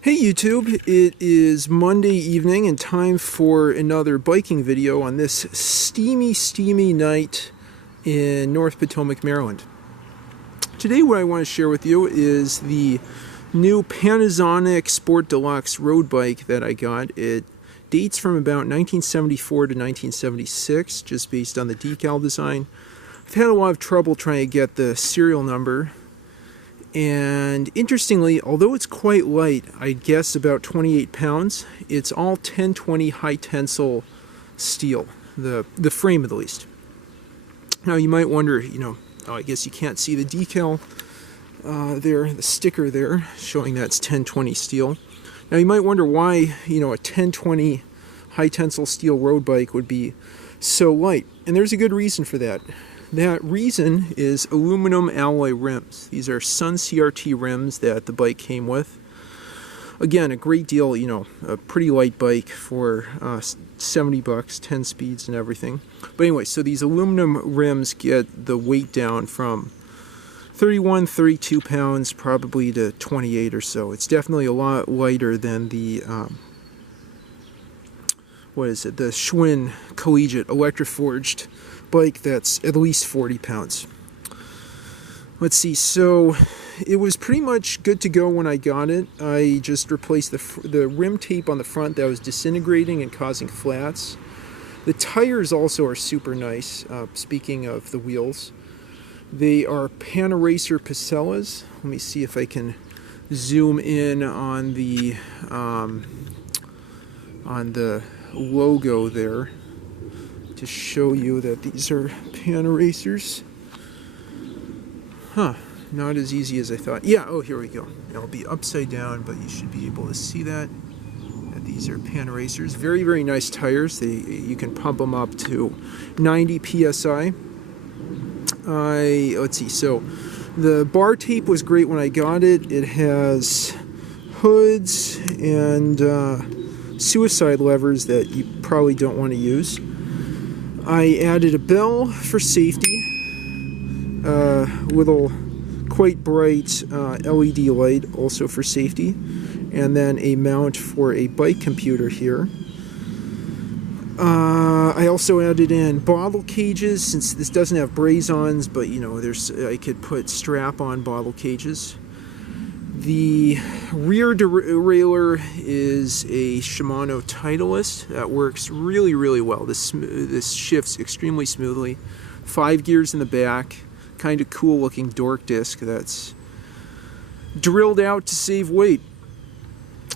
Hey YouTube, it is Monday evening and time for another biking video on this steamy night in North Potomac, Maryland. Today what I want to share with you is the new Panasonic Sport Deluxe road bike that I got. It dates from about 1974 to 1976, just based on the decal design. I've had a lot of trouble trying to get the serial number. And interestingly, although it's quite light, I guess about 28 pounds, it's all 1020 high tensile steel, the frame at least. Now you might wonder, I guess you can't see the decal there, the sticker there, showing that's 1020 steel. Now you might wonder why, a 1020 high tensile steel road bike would be so light. And there's a good reason for that. That reason is aluminum alloy rims. These are Sun CRT rims that the bike came with. Again, a great deal, a pretty light bike for 70 bucks, 10 speeds and everything. But anyway, so these aluminum rims get the weight down from 31, 32 pounds probably to 28 or so. It's definitely a lot lighter than the, the Schwinn Collegiate electroforged bike that's at least 40 pounds. Let's see, so it was pretty much good to go when I got it. I just replaced the rim tape on the front that was disintegrating and causing flats. The tires also are super nice, speaking of the wheels. They are Panaracer Pacellas. Let me see if I can zoom in on the logo there to show you that these are Panaracers. Not as easy as I thought. Yeah, oh, here we go. It'll be upside down, but you should be able to see that these are Panaracers. Very nice tires. You can pump them up to 90 psi. Let's see, so the bar tape was great when I got it. It has hoods and suicide levers that you probably don't want to use. I added a bell for safety, little quite bright LED light also for safety, and then a mount for a bike computer here. I also added in bottle cages, since this doesn't have braze-ons, but I could put strap-on bottle cages. The rear derailleur is a Shimano Titlist that works really well. This shifts extremely smoothly. 5 gears in the back, kind of cool looking dork disc that's drilled out to save weight.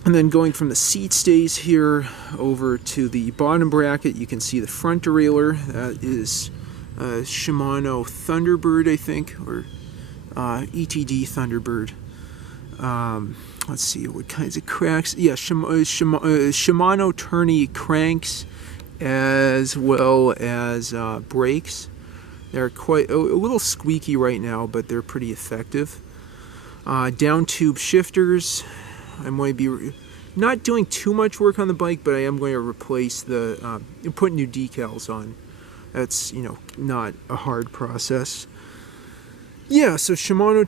And then going from the seat stays here over to the bottom bracket, you can see the front derailleur. That is Shimano Thunderbird, I think, or ETD Thunderbird. Let's see what kinds of cracks. Yeah, Shimano tourney cranks as well as brakes. They're quite a little squeaky right now, but they're pretty effective. Down tube shifters. I'm going to be not doing too much work on the bike, but I am going to replace put new decals on. That's not a hard process. Yeah, so Shimano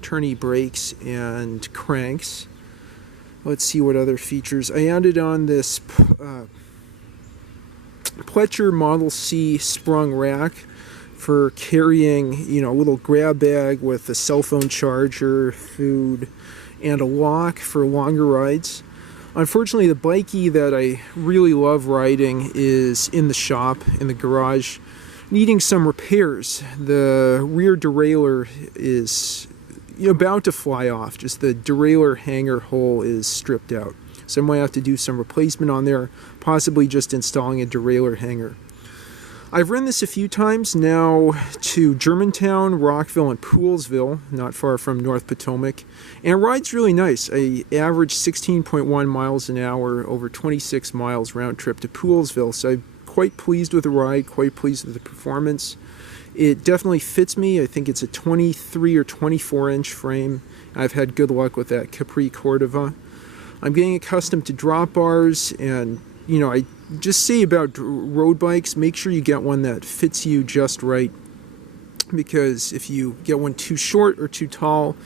tourney brakes and cranks. Let's see what other features. I added on this Pletscher Model C sprung rack for carrying, a little grab bag with a cell phone charger, food, and a lock for longer rides. Unfortunately, the BikeE that I really love riding is in the shop, in the garage, needing some repairs. The rear derailleur is about to fly off. Just the derailleur hanger hole is stripped out. So I might have to do some replacement on there, possibly just installing a derailleur hanger. I've ridden this a few times now to Germantown, Rockville, and Poolesville, not far from North Potomac, and it rides really nice. I averaged 16.1 miles an hour over 26 miles round trip to Poolesville, so I'm quite pleased with the ride, quite pleased with the performance. It definitely fits me. I think it's a 23 or 24 inch frame. I've had good luck with that Capri Cordova. I'm getting accustomed to drop bars, and I just say about road bikes, make sure you get one that fits you just right. because if you get one too short or too tall,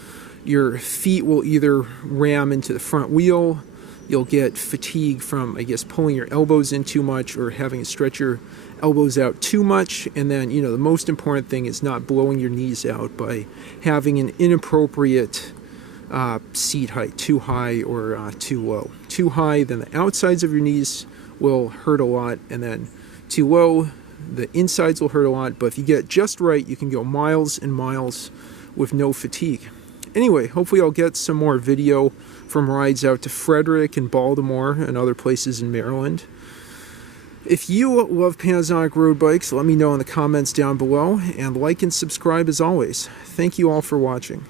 your feet will either ram into the front wheel, you'll get fatigue from, I guess, pulling your elbows in too much or having to stretch your elbows out too much. And then, you know, the most important thing is not blowing your knees out by having an inappropriate seat height, too high or too low. Too high, then the outsides of your knees will hurt a lot, and then too low, the insides will hurt a lot. But if you get just right, you can go miles and miles with no fatigue. Anyway, hopefully I'll get some more video from rides out to Frederick and Baltimore and other places in Maryland. If you love Panasonic road bikes, let me know in the comments down below, and like and subscribe as always. Thank you all for watching.